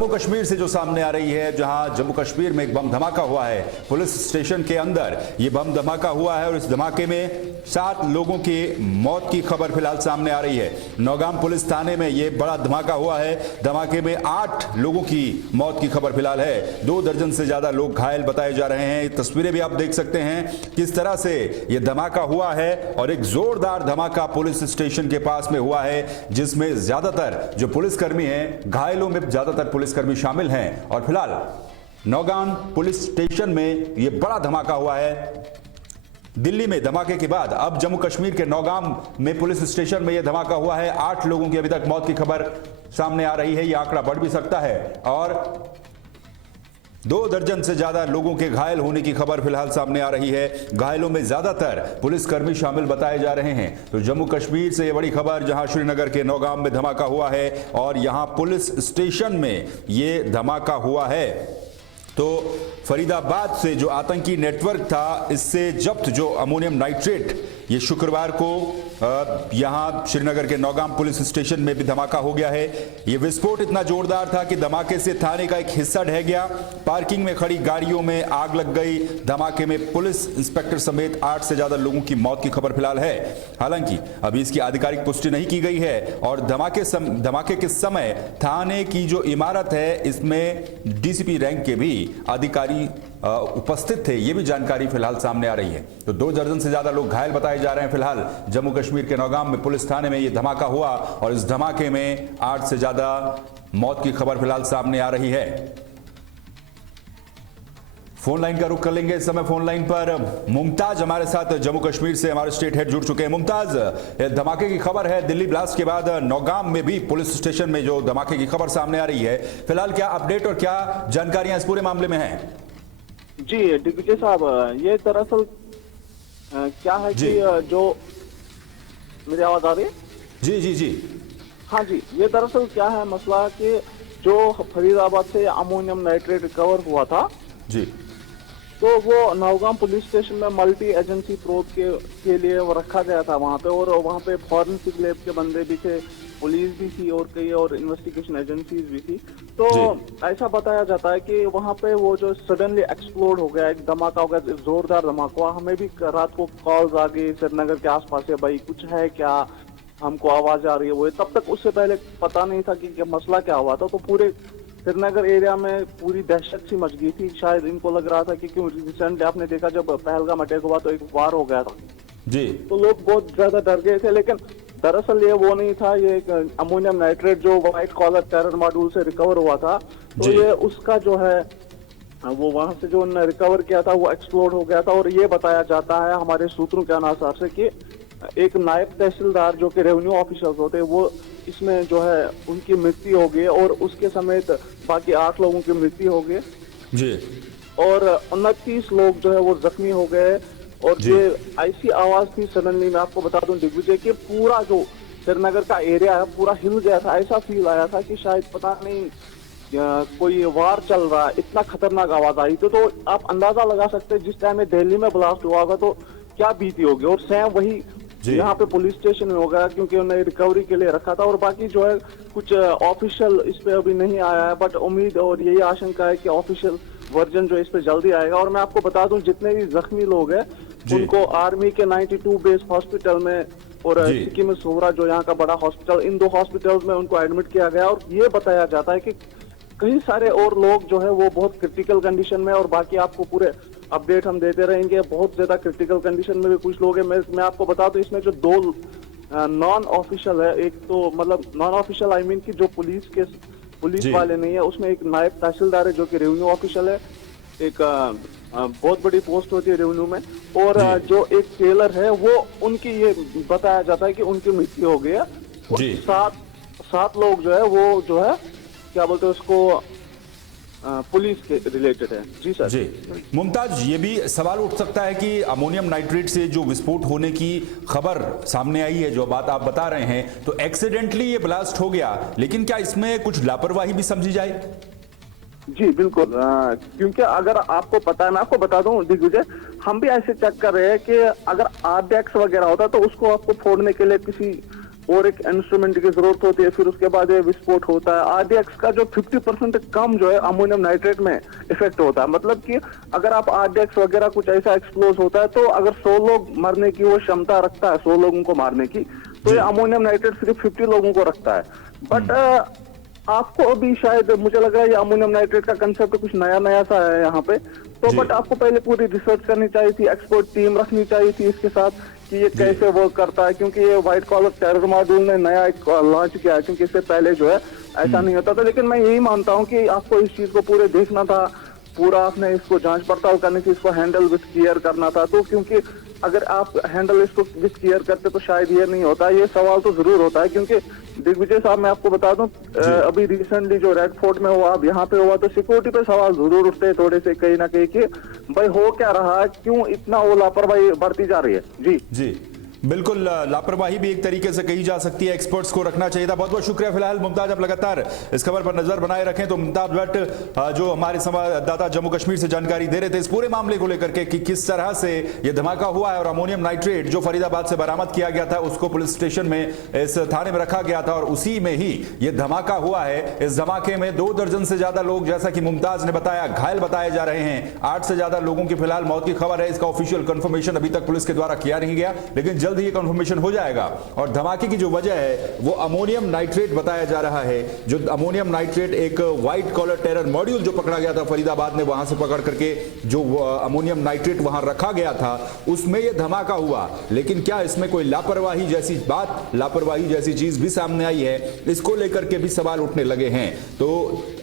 जम्मू कश्मीर से जो सामने आ रही है, जहां जम्मू कश्मीर में एक बम धमाका हुआ है पुलिस स्टेशन के अंदर। ये बम धमाका हुआ है और इस धमाके में 7 लोगों की मौत की खबर फिलहाल सामने आ रही है। नौगाम पुलिस थाने में ये बड़ा धमाका हुआ है। धमाके में 8 लोगों की मौत की खबर फिलहाल है। 2 दर्जन से ज्यादा लोग घायल बताए जा रहे हैं। तस्वीरें भी आप देख सकते हैं किस तरह से ये धमाका हुआ है और एक जोरदार धमाका पुलिस स्टेशन के पास में हुआ है, जिसमें ज्यादातर जो पुलिसकर्मी हैं, घायलों में ज्यादातर पुलिसकर्मी शामिल हैं। और फिलहाल नौगाम पुलिस स्टेशन में यह बड़ा धमाका हुआ है। दिल्ली में धमाके के बाद अब जम्मू कश्मीर के नौगाम में पुलिस स्टेशन में यह धमाका हुआ है। 8 लोगों की अभी तक मौत की खबर सामने आ रही है। यह आंकड़ा बढ़ भी सकता है और 2 दर्जन से ज्यादा लोगों के घायल होने की खबर फिलहाल सामने आ रही है। घायलों में ज्यादातर पुलिसकर्मी शामिल बताए जा रहे हैं। तो जम्मू कश्मीर से यह बड़ी खबर, जहां श्रीनगर के नौगाम में धमाका हुआ है और यहां पुलिस स्टेशन में यह धमाका हुआ है। तो फरीदाबाद से जो आतंकी नेटवर्क था, इससे जब्त जो अमोनियम नाइट्रेट, ये शुक्रवार को यहां श्रीनगर के नौगाम पुलिस स्टेशन में भी धमाका हो गया है। ये विस्फोट इतना जोरदार था कि धमाके से थाने का एक हिस्सा ढह गया। पार्किंग में खड़ी गाड़ियों में आग लग गई। धमाके में पुलिस इंस्पेक्टर समेत 8 से ज्यादा लोगों की मौत की खबर फिलहाल है। हालांकि अभी इसकी आधिकारिक पुष्टि नहीं की गई है। और धमाके के समय थाने की जो इमारत है, इसमें डीसीपी रैंक के भी अधिकारी उपस्थित थे, ये भी जानकारी फिलहाल सामने आ रही है। तो 2 दर्जन से ज्यादा लोग घायल बताए जा रहे हैं। फिलहाल जम्मू कश्मीर के नौगाम में पुलिस थाने में यह धमाका हुआ और इस धमाके में 8 से ज्यादा मौत की खबर फिलहाल सामने आ रही है। फोन लाइन का रुख कर लेंगे। इस समय फोन लाइन पर मुमताज हमारे साथ जम्मू कश्मीर से हमारे स्टेट हेड जुड़ चुके हैं। मुमताज, धमाके की खबर है, दिल्ली ब्लास्ट के बाद नौगाम में भी पुलिस स्टेशन में जो धमाके की खबर सामने आ रही है, फिलहाल क्या अपडेट और क्या जानकारियां इस पूरे मामले में हैं? जी दिग्विजय साहब, ये दरअसल क्या है कि जो मेरी आवाज आ रही है? जी जी जी हाँ जी, ये दरअसल क्या है मसला कि जो फरीदाबाद से अमोनियम नाइट्रेट रिकवर हुआ था जी, तो वो नौगाम पुलिस स्टेशन में मल्टी एजेंसी प्रोब के लिए वो रखा गया था वहाँ पे। और वहाँ पे फॉरेंसिक लैब के बंदे भी थे, पुलिस भी थी और कई और इन्वेस्टिगेशन एजेंसीज भी थी। तो ऐसा बताया जाता है कि वहाँ पे वो जो सडनली एक्सप्लोड हो गया, एक धमाका हो गया, जोरदार धमाका। हमें भी रात को कॉल्स आ गई श्रीनगर के आसपास से, भाई कुछ है क्या, हमको आवाज आ रही है वो। तब तक उससे पहले पता नहीं था कि मसला क्या हुआ था। तो पूरे श्रीनगर एरिया में पूरी दहशत सी मच गई थी। शायद इनको लग रहा था कि क्यों रिसेंटली आपने देखा जब पहलगाम अटैक हुआ तो एक वार हो गया था जी, तो लोग बहुत ज्यादा डर गए थे। लेकिन दरअसल ये वो नहीं था, ये एक अमोनियम नाइट्रेट जो व्हाइट कॉलर टेरर मॉड्यूल से रिकवर हुआ था, तो ये उसका जो है वो वहां से जो उन्होंने रिकवर किया था वो एक्सप्लोड हो गया था। और ये बताया जाता है हमारे सूत्रों के अनुसार से कि एक नायब तहसीलदार जो कि रेवेन्यू ऑफिसर्स होते हैं, वो इसमें जो है उनकी मृत्यु हो गई और उसके समेत बाकी 8 लोगों की मृत्यु हो गई जी, और 29 लोग जो है वो जख्मी हो गए। और ये ऐसी आवाज थी सडनली, मैं आपको बता दूं दिग्विजय, कि पूरा जो श्रीनगर का एरिया है पूरा हिल गया था। ऐसा फील आया था कि शायद पता नहीं कोई वार चल रहा है, इतना खतरनाक आवाज आई थी। तो आप अंदाजा लगा सकते हैं जिस टाइम में दिल्ली में ब्लास्ट हुआ होगा तो क्या बीती होगी। और सेम वही यहाँ पे पुलिस स्टेशन में होगा, क्योंकि उन्होंने रिकवरी के लिए रखा था। और बाकी जो है कुछ ऑफिशियल इस पे अभी नहीं आया है, बट उम्मीद और यही आशंका है कि ऑफिशियल वर्जन जो इस पे जल्दी आएगा। और मैं आपको बता दूं जितने भी जख्मी लोग हैं उनको आर्मी के 92 बेस हॉस्पिटल में और सिक्किम में सोहरा जो यहाँ का बड़ा हॉस्पिटल, इन 2 हॉस्पिटल्स में उनको एडमिट किया गया। और ये बताया जाता है कि कई सारे और लोग जो है वो बहुत क्रिटिकल कंडीशन में, और बाकी आपको पूरे अपडेट हम देते रहेंगे। बहुत ज्यादा क्रिटिकल कंडीशन में भी कुछ लोग हैं। मैं आपको बता दूं इसमें जो 2 नॉन ऑफिशियल है, एक तो मतलब नॉन ऑफिशियल आई मीन की जो पुलिस वाले नहीं है, उसमें एक नायब तहसीलदार है जो कि रेवेन्यू ऑफिशियल है, एक बहुत बड़ी पोस्ट होती है रेवेन्यू में। और जो एक टेलर है वो उनकी ये बताया जाता है कि उनकी मृत्यु हो गई है। और 7 लोग जो है वो जो है क्या बोलते हैं उसको पुलिस के रिलेटेड है। जी सर। जी मुमताज, ये भी सवाल उठ सकता है कि अमोनियम नाइट्रेट से जो विस्फोट होने की खबर सामने आई है, जो बात आप बता रहे हैं, तो एक्सीडेंटली ये ब्लास्ट हो गया, लेकिन क्या इसमें कुछ लापरवाही भी समझी जाए? जी बिल्कुल, क्योंकि अगर आपको पता है, मैं आपको बता दूं दिग्विजय, हम भी ऐसे चेक कर रहे हैं कि अगर आरडीएक्स वगैरह होता तो उसको आपको फोड़ने के लिए किसी और एक इंस्ट्रूमेंट की जरूरत होती है, फिर उसके बाद ये विस्फोट होता है। आरडीएक्स का जो 50% कम जो है अमोनियम नाइट्रेट में इफेक्ट होता है। मतलब कि अगर आप आरडीएक्स वगैरह कुछ ऐसा एक्सप्लोज होता है तो अगर 100 लोग मरने की वो क्षमता रखता है, 100 लोगों को मारने की, तो ये अमोनियम नाइट्रेट सिर्फ 50 लोगों को रखता है। बट आपको अभी शायद मुझे लग रहा है ये अमोनियम नाइट्रेट का कंसेप्ट कुछ नया सा है यहाँ पे, तो बट आपको पहले पूरी रिसर्च करनी चाहिए थी, एक्सपर्ट टीम रखनी चाहिए थी इसके साथ कि ये कैसे वर्क करता है, क्योंकि ये व्हाइट कॉलर टेरर मॉड्यूल ने नया एक लॉन्च किया है, क्योंकि इससे पहले जो है ऐसा नहीं होता था। लेकिन मैं यही मानता हूँ कि आपको इस चीज को पूरे देखना था, पूरा आपने इसको जांच पड़ताल करनी थी, इसको हैंडल विथ केयर करना था। तो क्योंकि अगर आप हैंडल इसको विथ केयर करते तो शायद ये नहीं होता। ये सवाल तो जरूर होता है, क्योंकि दिग्विजय साहब मैं आपको बता दूं अभी रिसेंटली जो रेड फोर्ट में हुआ, अब यहाँ पे हुआ, तो सिक्योरिटी पे सवाल जरूर उठते हैं थोड़े से कहीं ना कहीं कि भाई हो क्या रहा है, क्यों इतना वो लापरवाही बढ़ती जा रही है। जी बिल्कुल, लापरवाही भी एक तरीके से कही जा सकती है, एक्सपर्ट्स को रखना चाहिए था। बहुत बहुत शुक्रिया। फिलहाल मुमताज आप लगातार इस खबर पर नजर बनाए रखें। तो मुमताज भट्ट जो हमारे संवाददाता जम्मू कश्मीर से जानकारी दे रहे थे इस पूरे मामले को लेकर के कि किस तरह से यह धमाका हुआ है और अमोनियम नाइट्रेट जो फरीदाबाद से बरामद किया गया था उसको पुलिस स्टेशन में, इस थाने में रखा गया था और उसी में ही यह धमाका हुआ है। इस धमाके में 2 दर्जन से ज्यादा लोग, जैसा कि मुमताज ने बताया, घायल बताए जा रहे हैं। 8 से ज्यादा लोगों की फिलहाल मौत की खबर है। इसका ऑफिशियल कंफर्मेशन अभी तक पुलिस के द्वारा किया नहीं गया, लेकिन जल्द ही कंफर्मेशन हो जाएगा। और धमाके की जो वजह है वो अमोनियम नाइट्रेट बताया जा रहा है। जो अमोनियम नाइट्रेट एक व्हाइट कॉलर टेरर मॉड्यूल जो पकड़ा गया था फरीदाबाद में, वहां से पकड़ करके जो अमोनियम नाइट्रेट वहां रखा गया था उसमें यह धमाका हुआ। लेकिन क्या इसमें कोई लापरवाही जैसी बात, लापरवाही जैसी चीज भी सामने आई है, इसको लेकर के भी सवाल उठने लगे हैं। तो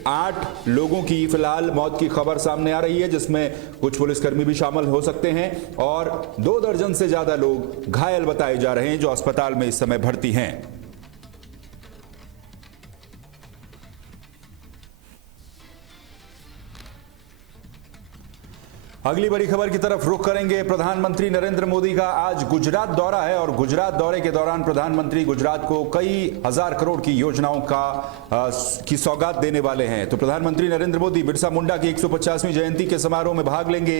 8 लोगों की फिलहाल मौत की खबर सामने आ रही है, जिसमें कुछ पुलिसकर्मी भी शामिल हो सकते हैं और 2 दर्जन से ज्यादा लोग घायल बताए जा रहे हैं जो अस्पताल में इस समय भर्ती हैं। अगली बड़ी खबर की तरफ रुख करेंगे। प्रधानमंत्री नरेंद्र मोदी का आज गुजरात दौरा है और गुजरात दौरे के दौरान प्रधानमंत्री गुजरात को कई हजार करोड़ की योजनाओं की सौगात देने वाले हैं। तो प्रधानमंत्री नरेंद्र मोदी बिरसा मुंडा की 150वीं जयंती के समारोह में भाग लेंगे।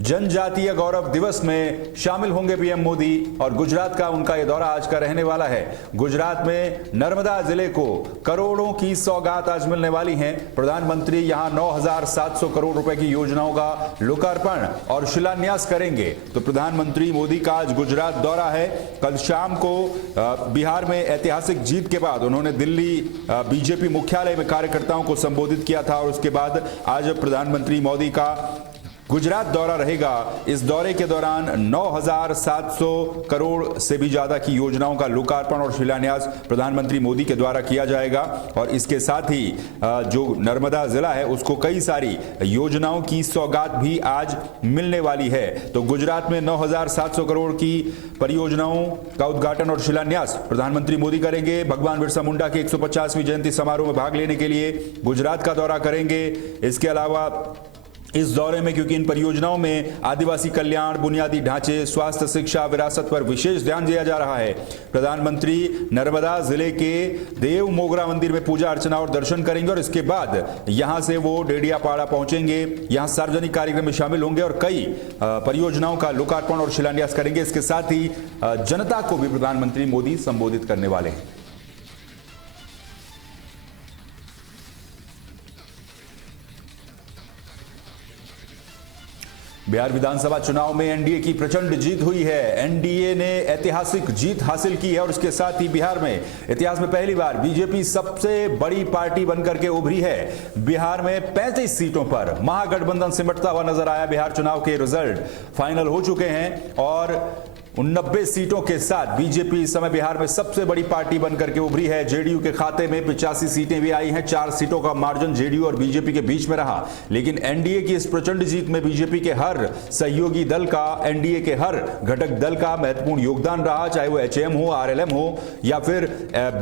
जनजातीय गौरव दिवस में शामिल होंगे पीएम मोदी और गुजरात का उनका यह दौरा आज का रहने वाला है। गुजरात में नर्मदा जिले को करोड़ों की सौगात आज मिलने वाली है। प्रधानमंत्री यहां 9,700 करोड़ रुपए की योजनाओं का लोकार्पण और शिलान्यास करेंगे। तो प्रधानमंत्री मोदी का आज गुजरात दौरा है। कल शाम को बिहार में ऐतिहासिक जीत के बाद उन्होंने दिल्ली बीजेपी मुख्यालय में कार्यकर्ताओं को संबोधित किया था और उसके बाद आज प्रधानमंत्री मोदी का गुजरात दौरा रहेगा। इस दौरे के दौरान 9,700 करोड़ से भी ज्यादा की योजनाओं का लोकार्पण और शिलान्यास प्रधानमंत्री मोदी के द्वारा किया जाएगा और इसके साथ ही जो नर्मदा जिला है उसको कई सारी योजनाओं की सौगात भी आज मिलने वाली है। तो गुजरात में 9,700 करोड़ की परियोजनाओं का उद्घाटन और शिलान्यास प्रधानमंत्री मोदी करेंगे। भगवान बिरसा मुंडा की 150वीं जयंती समारोह में भाग लेने के लिए गुजरात का दौरा करेंगे। इसके अलावा इस दौरे में, क्योंकि इन परियोजनाओं में आदिवासी कल्याण, बुनियादी ढांचे, स्वास्थ्य, शिक्षा, विरासत पर विशेष ध्यान दिया जा रहा है। प्रधानमंत्री नर्मदा जिले के देव मोगरा मंदिर में पूजा अर्चना और दर्शन करेंगे और इसके बाद यहां से वो डेडियापाड़ा पहुंचेंगे। यहां सार्वजनिक कार्यक्रम में शामिल होंगे और कई परियोजनाओं का लोकार्पण और शिलान्यास करेंगे। इसके साथ ही जनता को भी प्रधानमंत्री मोदी संबोधित करने वाले हैं। बिहार विधानसभा चुनाव में एनडीए की प्रचंड जीत हुई है। एनडीए ने ऐतिहासिक जीत हासिल की है और इसके साथ ही बिहार में इतिहास में पहली बार बीजेपी सबसे बड़ी पार्टी बनकर के उभरी है। बिहार में 35 सीटों पर महागठबंधन सिमटता हुआ नजर आया। बिहार चुनाव के रिजल्ट फाइनल हो चुके हैं और 90 सीटों के साथ बीजेपी इस समय बिहार में सबसे बड़ी पार्टी बनकर के उभरी है। जेडीयू के खाते में 85 सीटें भी आई हैं। 4 सीटों का मार्जिन जेडीयू और बीजेपी के बीच में रहा। लेकिन एनडीए की इस प्रचंड जीत में बीजेपी के हर सहयोगी दल का, एनडीए के हर घटक दल का महत्वपूर्ण योगदान रहा, चाहे वो एचएम हो, आरएलएम हो या फिर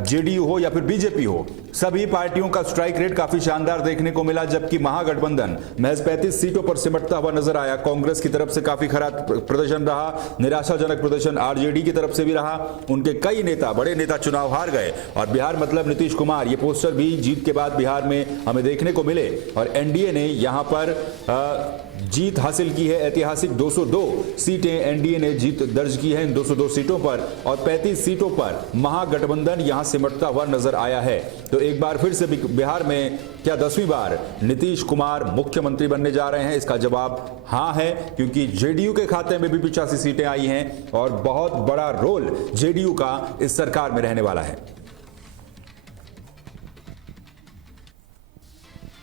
जेडीयू हो या फिर बीजेपी हो। सभी पार्टियों का स्ट्राइक रेट काफी शानदार देखने को मिला, जबकि महागठबंधन महज 35 सीटों पर सिमटता हुआ नजर आया। कांग्रेस की तरफ से काफी खराब प्रदर्शन रहा। निराशाजनक प्रदर्शन आरजेडी की तरफ से भी रहा। उनके कई नेता, बड़े नेता चुनाव हार गए और बिहार मतलब नीतीश कुमार, ये पोस्टर भी जीत के बाद बिहार में हमें देखने को मिले। और एनडीए ने यहां पर जीत हासिल की है, ऐतिहासिक 202 सीटें एनडीए ने जीत दर्ज की है इन 202 सीटों पर, और 35 सीटों पर महागठबंधन यहां सिमटता हुआ नजर आया है। तो एक बार फिर से बिहार में क्या 10वीं बार नीतीश कुमार मुख्यमंत्री बनने जा रहे हैं? इसका जवाब हां है, क्योंकि जेडीयू के खाते में भी 85 सीटें आई हैं और बहुत बड़ा रोल जेडीयू का इस सरकार में रहने वाला है।